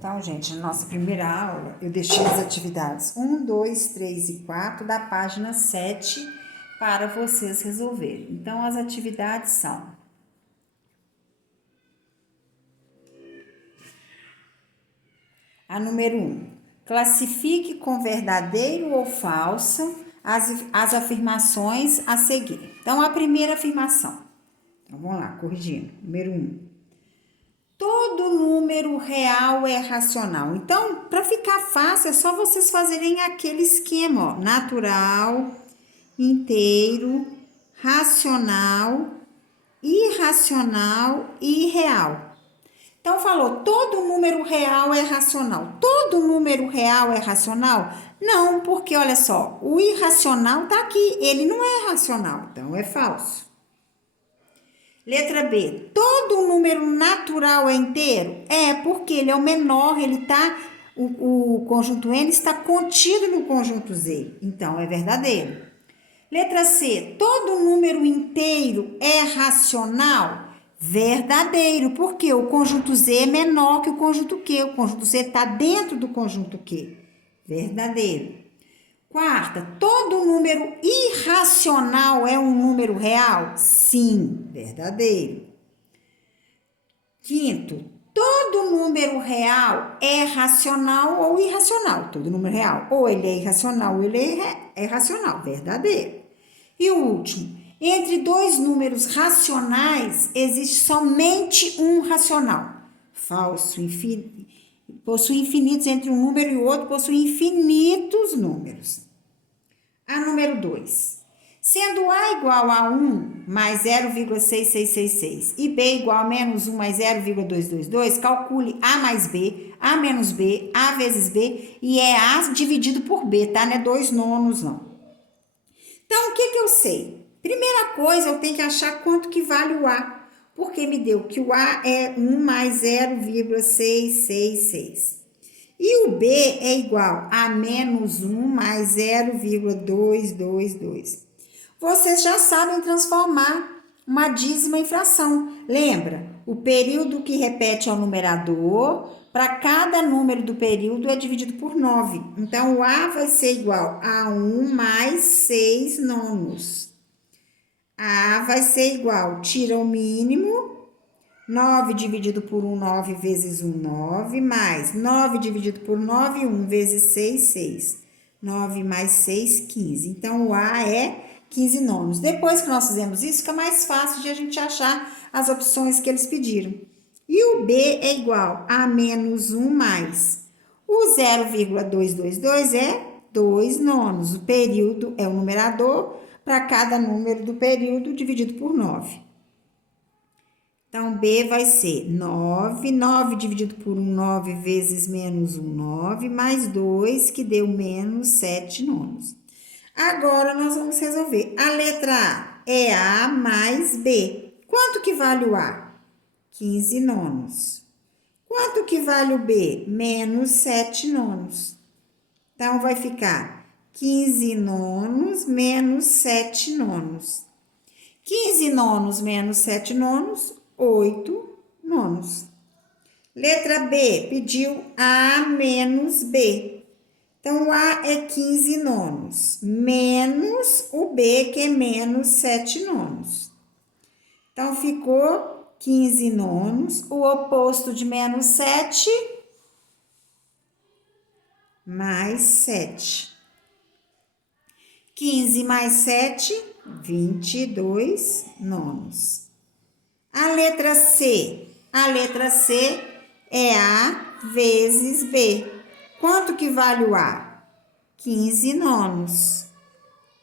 Então, gente, na nossa primeira aula, eu deixei as atividades 1, 2, 3 e 4 da página 7 para vocês resolverem. Então, as atividades são: a número 1, classifique com verdadeiro ou falso as afirmações a seguir. Então, a primeira afirmação. Então, vamos lá, corrigindo. Número 1. Todo número real é racional. Então, para ficar fácil, é só vocês fazerem aquele esquema, ó, natural, inteiro, racional, irracional e real. Então, falou, todo número real é racional. Todo número real é racional? Não, porque olha só, o irracional tá aqui, ele não é racional, então é falso. Letra B, todo número natural é inteiro? É, porque ele é o menor, o conjunto N está contido no conjunto Z, então é verdadeiro. Letra C, todo número inteiro é racional? Verdadeiro, porque o conjunto Z é menor que o conjunto Q, o conjunto Z está dentro do conjunto Q. Verdadeiro. Quarta, todo número irracional é um número real? Sim, verdadeiro. Quinto, todo número real é racional ou irracional? Todo número real, ou ele é irracional ou ele é racional, verdadeiro. E o último, entre dois números racionais existe somente um racional? Falso, possui infinitos entre um número e o outro, possui infinitos números. A número 2. Sendo A igual a 1 mais 0,6666 e B igual a menos 1 mais 0,222, calcule A mais B, A menos B, A vezes B, e é A dividido por B, tá? Não é 2 nonos, não. Então, o que eu sei? Primeira coisa, eu tenho que achar quanto que vale o A, porque me deu que o A é 1 mais 0,666. E o B é igual a menos 1 mais 0,222. Vocês já sabem transformar uma dízima em fração. Lembra? O período que repete é o numerador. Para cada número do período é dividido por 9. Então, o A vai ser igual a 1 mais 6 nonos. A vai ser igual, tira o mínimo, 9 dividido por 1, 9 vezes 1, 9, mais 9 dividido por 9, 1 vezes 6, 6. 9 mais 6, 15. Então, o A é 15 nonos. Depois que nós fizemos isso, fica mais fácil de a gente achar as opções que eles pediram. E o B é igual a menos 1 mais. O 0,222 é 2 nonos. O período é o numerador para cada número do período dividido por 9. Então, B vai ser 9, 9 dividido por 1, 9 vezes menos 1, 9, mais 2, que deu menos 7 nonos. Agora, nós vamos resolver. A letra A é A mais B. Quanto que vale o A? 15 nonos. Quanto que vale o B? Menos 7 nonos. Então, vai ficar 15 nonos menos 7 nonos. 15 nonos menos 7 nonos, 8 nonos. Letra B, pediu A menos B. Então, o A é 15 nonos, menos o B, que é menos 7 nonos. Então, ficou 15 nonos, o oposto de menos 7, mais 7. 15 mais 7, 22 nonos. A letra C é A vezes B. Quanto que vale o A? 15 nonos.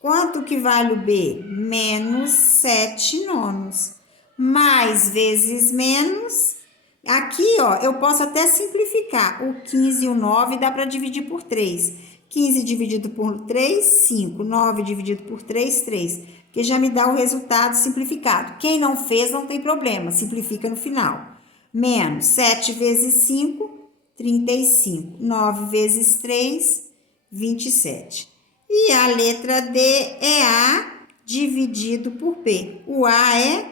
Quanto que vale o B? Menos 7 nonos. Mais vezes menos. Aqui, ó, eu posso até simplificar. O 15 e o 9 dá para dividir por 3. 15 dividido por 3, 5. 9 dividido por 3, 3. Que já me dá o resultado simplificado. Quem não fez, não tem problema. Simplifica no final. Menos 7 vezes 5, 35. 9 vezes 3, 27. E a letra D é A dividido por B. O A é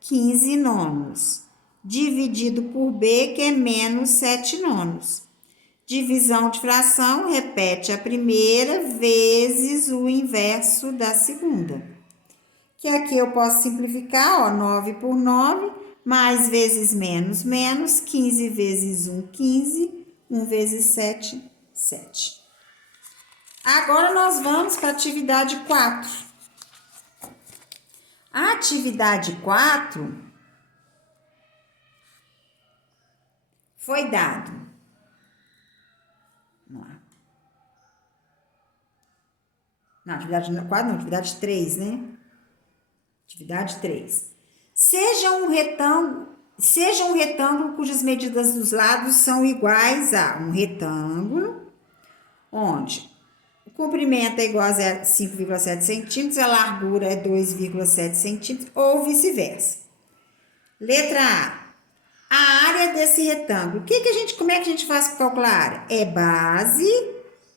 15 nonos. dividido por B, que é menos 7 nonos. Divisão de fração, repete a primeira vezes o inverso da segunda. Que aqui eu posso simplificar, ó, 9 por 9, mais vezes menos, menos, 15 vezes 1, 15, 1 vezes 7, 7. Agora nós vamos para a atividade 4. A atividade 4 foi dado. Vamos lá. Não, atividade 4 não, atividade 3, né? Atividade 3. Seja um retângulo cujas medidas dos lados são iguais a um retângulo, onde o comprimento é igual a 5,7 centímetros, a largura é 2,7 centímetros, ou vice-versa. Letra A. A área desse retângulo. Como é que a gente faz para calcular a área? É base,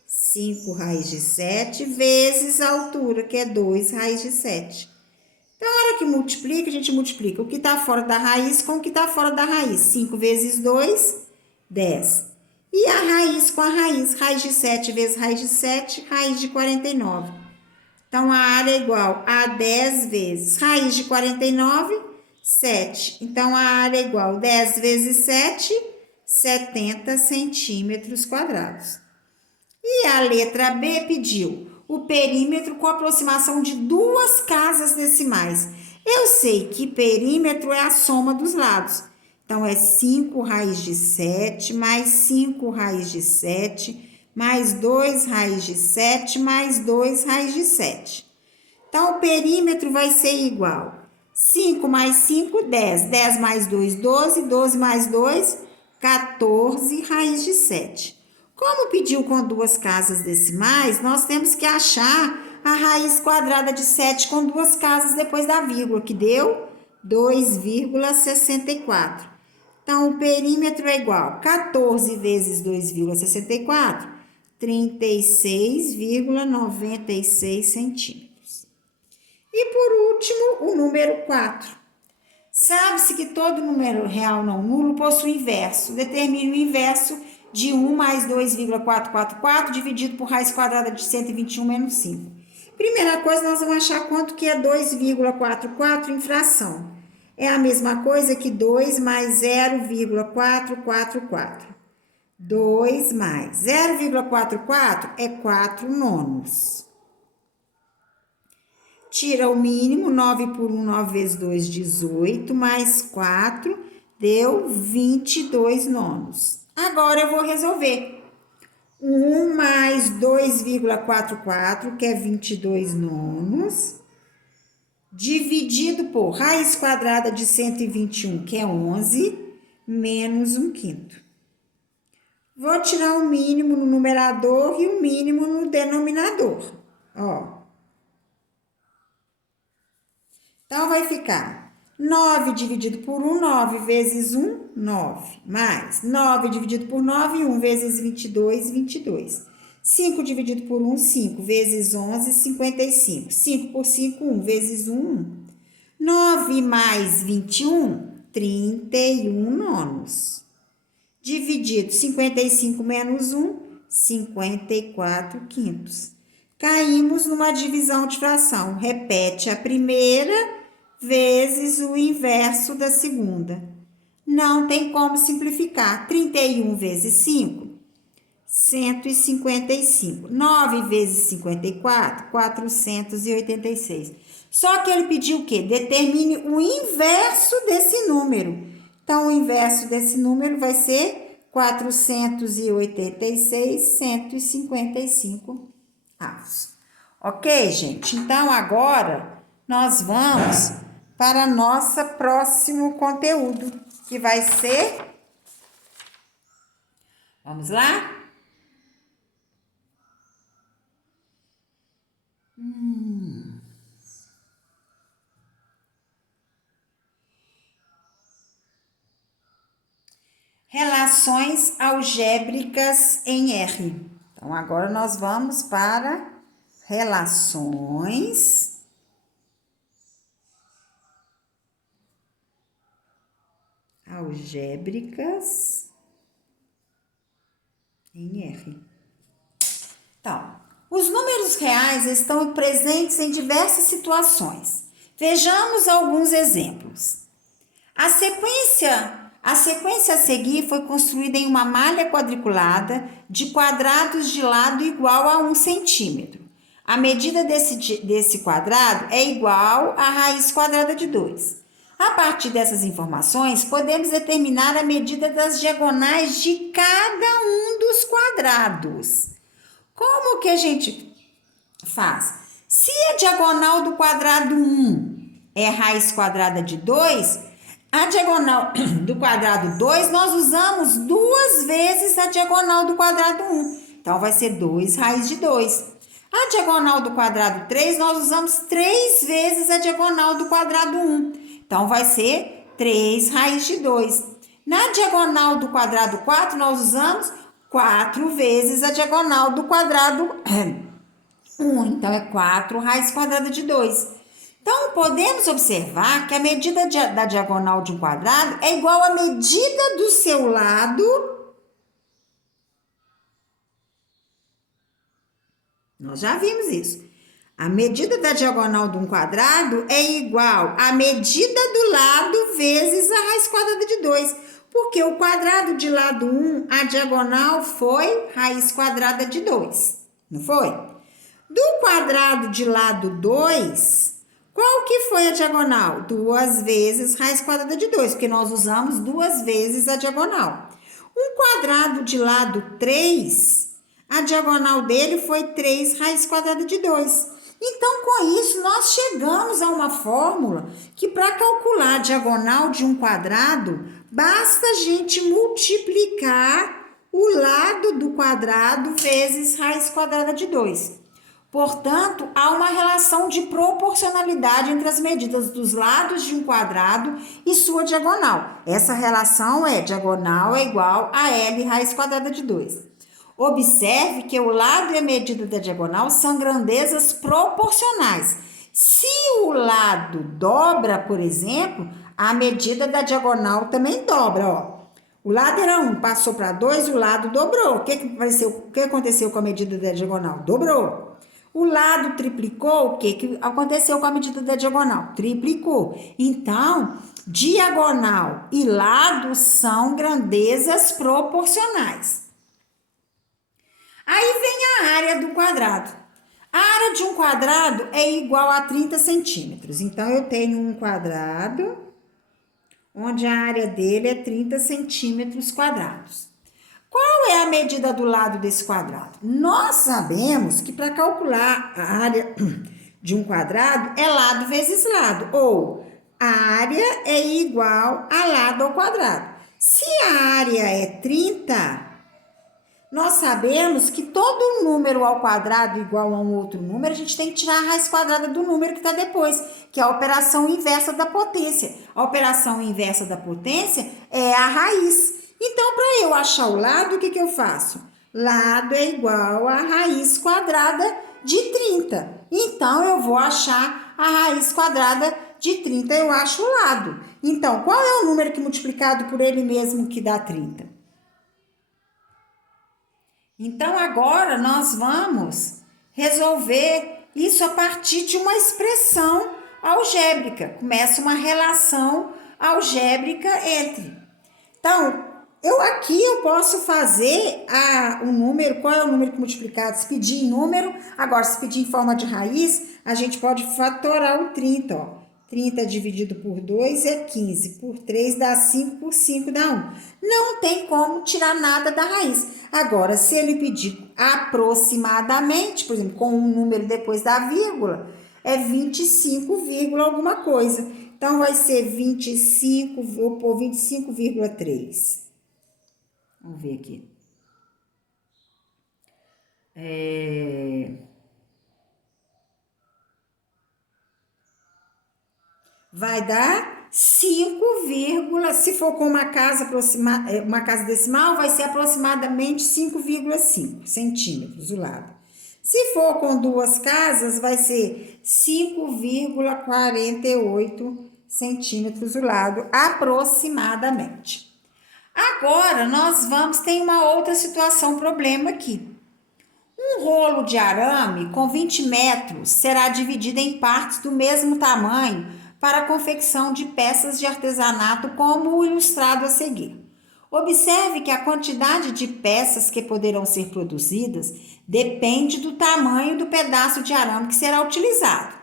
5 raiz de 7, vezes a altura, que é 2 raiz de 7. Então, a hora que multiplica, a gente multiplica o que está fora da raiz com o que está fora da raiz. 5 vezes 2, 10. E a raiz com a raiz. Raiz de 7 vezes raiz de 7, raiz de 49. Então, a área é igual a 10 vezes raiz de 49, 7. Então, a área é igual a 10 vezes 7, 70 centímetros quadrados. E a letra B pediu o perímetro com aproximação de duas casas decimais. Eu sei que perímetro é a soma dos lados. Então, é 5 raiz de 7, mais 5 raiz de 7, mais 2 raiz de 7, mais 2 raiz de 7. Então, o perímetro vai ser igual. 5 mais 5, 10. 10 mais 2, 12. 12 mais 2, 14 raiz de 7. Como pediu com duas casas decimais, nós temos que achar a raiz quadrada de 7 com duas casas depois da vírgula, que deu 2,64. Então, o perímetro é igual a 14 vezes 2,64, 36,96 centímetros. E, por último, o número 4. Sabe-se que todo número real não nulo possui inverso. Determine o inverso de 1 mais 2,444 dividido por raiz quadrada de 121 menos 5. Primeira coisa, nós vamos achar quanto que é 2,44 em fração. É a mesma coisa que 2 mais 0,444. 2 mais 0,44 é 4 nonos. Tira o mínimo, 9 por 1, 9 vezes 2, 18, mais 4, deu 22 nonos. Agora eu vou resolver. 1 mais 2,44, que é 22 nonos, dividido por raiz quadrada de 121, que é 11, menos 1/5. Vou tirar o mínimo no numerador e o mínimo no denominador. Ó. Então, vai ficar 9 dividido por 1, 9 vezes 1, 9. Mais 9 dividido por 9, 1 vezes 22, 22. 5 dividido por 1, 5 vezes 11, 55. 5 por 5, 1 vezes 1, 1. 9 mais 21, 31 nonos. Dividido 55 menos 1, 54 quintos. Caímos numa divisão de fração. Repete a primeira vezes o inverso da segunda. Não tem como simplificar. 31 vezes 5, 155. 9 vezes 54, 486. Só que ele pediu o quê? Determine o inverso desse número. Então, o inverso desse número vai ser 486, 155 avos. Ok, gente? Então, agora nós vamos para nosso próximo conteúdo, que vai ser... Vamos lá? Relações algébricas em R. Então, agora nós vamos para algébricas em R. Então, os números reais estão presentes em diversas situações. Vejamos alguns exemplos. A sequência a seguir foi construída em uma malha quadriculada de quadrados de lado igual a 1 centímetro. A medida desse quadrado é igual à raiz quadrada de 2. A partir dessas informações, podemos determinar a medida das diagonais de cada um dos quadrados. Como que a gente faz? Se a diagonal do quadrado 1 é raiz quadrada de 2, a diagonal do quadrado 2, nós usamos 2 vezes a diagonal do quadrado 1. Então, vai ser 2 raiz de 2. A diagonal do quadrado 3, nós usamos 3 vezes a diagonal do quadrado 1. Então, vai ser 3 raiz de 2. Na diagonal do quadrado 4, nós usamos 4 vezes a diagonal do quadrado 1. Então, é 4 raiz quadrada de 2. Então, podemos observar que a medida da diagonal de um quadrado é igual à medida do seu lado. Nós já vimos isso. A medida da diagonal de um quadrado é igual à medida do lado vezes a raiz quadrada de 2. Porque o quadrado de lado 1, a diagonal foi raiz quadrada de 2. Não foi? Do quadrado de lado 2, qual que foi a diagonal? 2 vezes raiz quadrada de 2, porque nós usamos 2 vezes a diagonal. Um quadrado de lado 3, a diagonal dele foi 3 raiz quadrada de 2. Então, com isso, nós chegamos a uma fórmula que para calcular a diagonal de um quadrado, basta a gente multiplicar o lado do quadrado vezes raiz quadrada de 2. Portanto, há uma relação de proporcionalidade entre as medidas dos lados de um quadrado e sua diagonal. Essa relação é diagonal é igual a L raiz quadrada de 2. Observe que o lado e a medida da diagonal são grandezas proporcionais. Se o lado dobra, por exemplo, a medida da diagonal também dobra, ó. O lado era 1, passou para 2, o lado dobrou. O que aconteceu com a medida da diagonal? Dobrou. O lado triplicou, o que aconteceu com a medida da diagonal? Triplicou. Então, diagonal e lado são grandezas proporcionais. Aí vem a área do quadrado. A área de um quadrado é igual a 30 centímetros. Então, eu tenho um quadrado, onde a área dele é 30 centímetros quadrados. Qual é a medida do lado desse quadrado? Nós sabemos que para calcular a área de um quadrado é lado vezes lado, ou a área é igual a lado ao quadrado. Se a área é 30, nós sabemos que todo número ao quadrado igual a um outro número, a gente tem que tirar a raiz quadrada do número que está depois, que é a operação inversa da potência. A operação inversa da potência é a raiz. Então, para eu achar o lado, o que eu faço? Lado é igual a raiz quadrada de 30. Então, eu vou achar a raiz quadrada de 30, eu acho o lado. Então, qual é o número que multiplicado por ele mesmo que dá 30? Então, agora nós vamos resolver isso a partir de uma expressão algébrica. Começa uma relação algébrica entre. Então, eu posso fazer o número, qual é o número que multiplicado? Se pedir em número, agora se pedir em forma de raiz, a gente pode fatorar o 30, ó. 30 dividido por 2 é 15, por 3 dá 5, por 5 dá 1. Não tem como tirar nada da raiz. Agora, se ele pedir aproximadamente, por exemplo, com um número depois da vírgula, é 25, alguma coisa. Então, vai ser 25, vou pôr 25,3. Vamos ver aqui. Vai dar 5, se for com uma casa decimal, vai ser aproximadamente 5,5 centímetros o lado. Se for com duas casas, vai ser 5,48 centímetros do lado, aproximadamente. Agora, tem uma outra situação, problema aqui. Um rolo de arame com 20 metros será dividido em partes do mesmo tamanho para a confecção de peças de artesanato, como o ilustrado a seguir. Observe que a quantidade de peças que poderão ser produzidas depende do tamanho do pedaço de arame que será utilizado.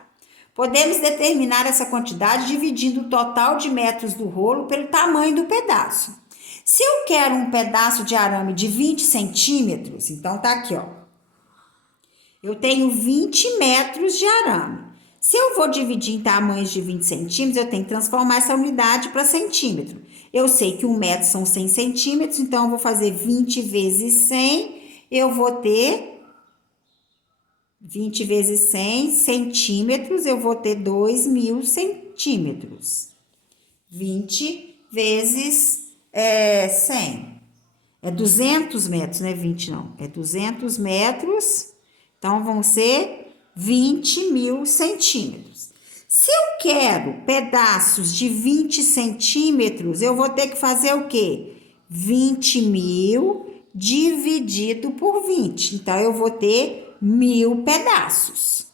Podemos determinar essa quantidade dividindo o total de metros do rolo pelo tamanho do pedaço. Se eu quero um pedaço de arame de 20 centímetros, então tá aqui, ó. Eu tenho 20 metros de arame. Se eu vou dividir em tamanhos de 20 centímetros, eu tenho que transformar essa unidade para centímetro. Eu sei que 1 metro são 100 centímetros, então eu vou fazer 20 vezes 100, eu vou ter 20 vezes 100 centímetros, eu vou ter 2.000 centímetros. 20 vezes 100. É 200 metros, não é 20 não. É 200 metros, então vão ser 20.000 centímetros. Se eu quero pedaços de 20 centímetros, eu vou ter que fazer o quê? 20.000 dividido por 20. Então, eu vou ter 1.000 pedaços.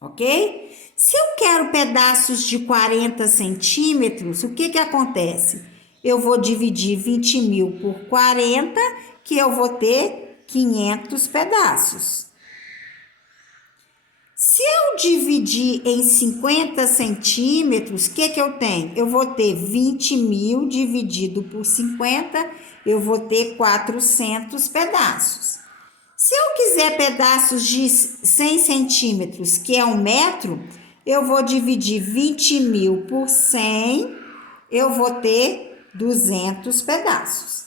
Ok? Se eu quero pedaços de 40 centímetros, o que acontece? Eu vou dividir 20.000 por 40, que eu vou ter 500 pedaços. Se eu dividir em 50 centímetros, o que eu tenho? Eu vou ter 20.000 dividido por 50, eu vou ter 400 pedaços. Se eu quiser pedaços de 100 centímetros, que é 1 metro, eu vou dividir 20.000 por 100, eu vou ter 200 pedaços.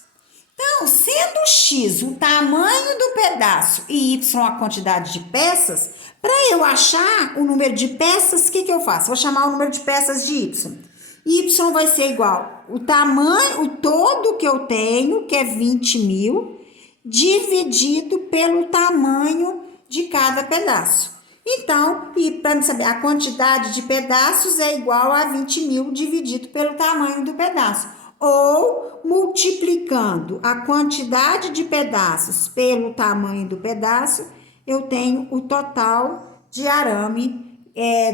Então, sendo x o tamanho do pedaço e y a quantidade de peças, para eu achar o número de peças, o que eu faço? Vou chamar o número de peças de y. Y vai ser igual o tamanho, o todo que eu tenho, que é 20.000, dividido pelo tamanho de cada pedaço. Então, e para saber, a quantidade de pedaços é igual a 20.000 dividido pelo tamanho do pedaço. Ou multiplicando a quantidade de pedaços pelo tamanho do pedaço, eu tenho o total de arame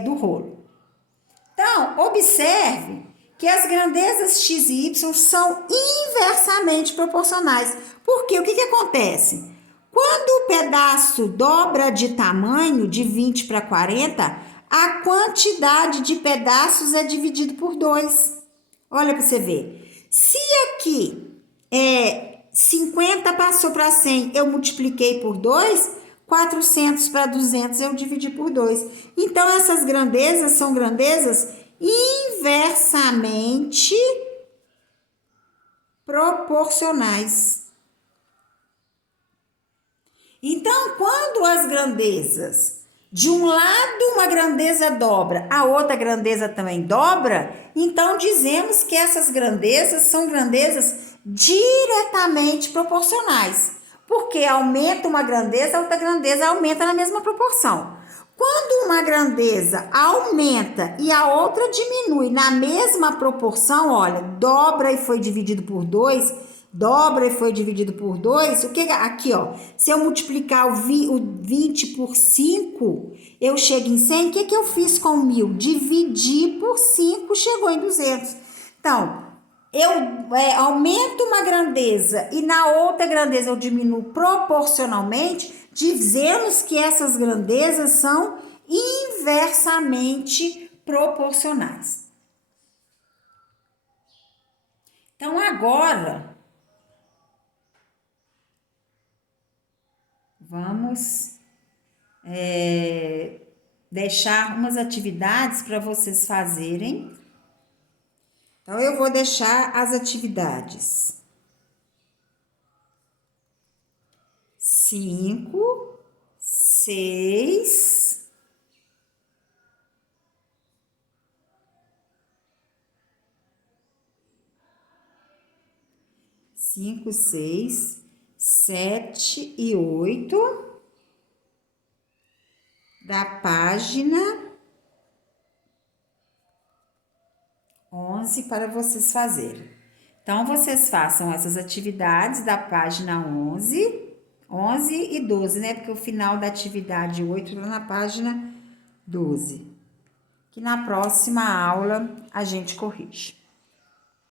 do rolo. Então, observe que as grandezas x e y são inversamente proporcionais. Porque o que acontece? Quando o pedaço dobra de tamanho de 20 para 40, a quantidade de pedaços é dividido por 2. Olha para você ver. Se aqui 50 passou para 100, eu multipliquei por 2, 400 para 200 eu dividi por 2. Então, essas grandezas são grandezas inversamente proporcionais. Então, quando as grandezas, de um lado uma grandeza dobra, a outra grandeza também dobra, então dizemos que essas grandezas são grandezas diretamente proporcionais. Porque aumenta uma grandeza, a outra grandeza aumenta na mesma proporção. Quando uma grandeza aumenta e a outra diminui na mesma proporção, olha, dobra e foi dividido por 2, dobra e foi dividido por 2, o que aqui, ó, se eu multiplicar o 20 por 5, eu chego em 100, o que eu fiz com 1.000? Dividi por 5, chegou em 200. Então, eu aumento uma grandeza e na outra grandeza eu diminuo proporcionalmente, dizemos que essas grandezas são inversamente proporcionais. Então, agora, vamos deixar umas atividades para vocês fazerem. Então, eu vou deixar as atividades 5, 6, 5, 6, 7 e 8 da página chance para vocês fazerem. Então, vocês façam essas atividades da página 11 e 12, né? Porque o final da atividade 8 está na página 12. Que na próxima aula a gente corrige.